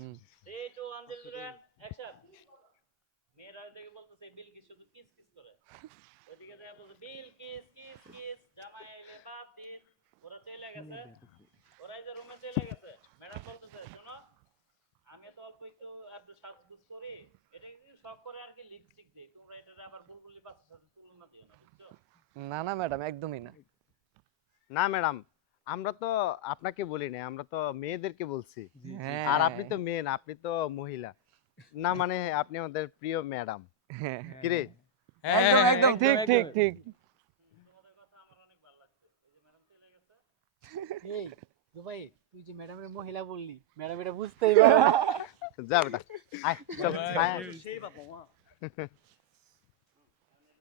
3 2 1 0 action. মেয়েরা ওইদিকে বলতেছে বিলকিস শুধু কিস কিস করে, ওইদিকে যায় বলছে বিলকিস কিস কিস জামাই আইলে বাপ দিন। ওরা চলে গেছে, ওরা এই যে রুমে চলে গেছে। ম্যাডাম বলতেছে শোনো, আমি তো অল্প একটু একটু সাজগুজ করি, এটা কি শখ করে আর কি লিপস্টিক দিই, তোমরা এটা আবার বুলবুলি বাচ্চার সাথে তুলনা দিও না, বুঝছো? না না ম্যাডাম, একদমই না। না ম্যাডাম, আমরা তো আপনাকে বলি না, আমরা তো মেয়েদেরকে বলছি। আর আপনি হ্যাঁ তো মেয়ে না, আপনি তো মহিলা না, মানে আপনি আমাদের প্রিয় ম্যাডাম। কিরে? একদম একদম ঠিক ঠিক ঠিক। তোমাদের কথা আমার অনেক ভালো লাগছে, এই যে ম্যাডাম চলে গেছে। এই দুবাই, তুই যে ম্যাডামের মহিলা বললি, ম্যাডাম এটা বুঝতেই পারে না। যা বেটা, আয় চল, আয়। সেই বাবা মা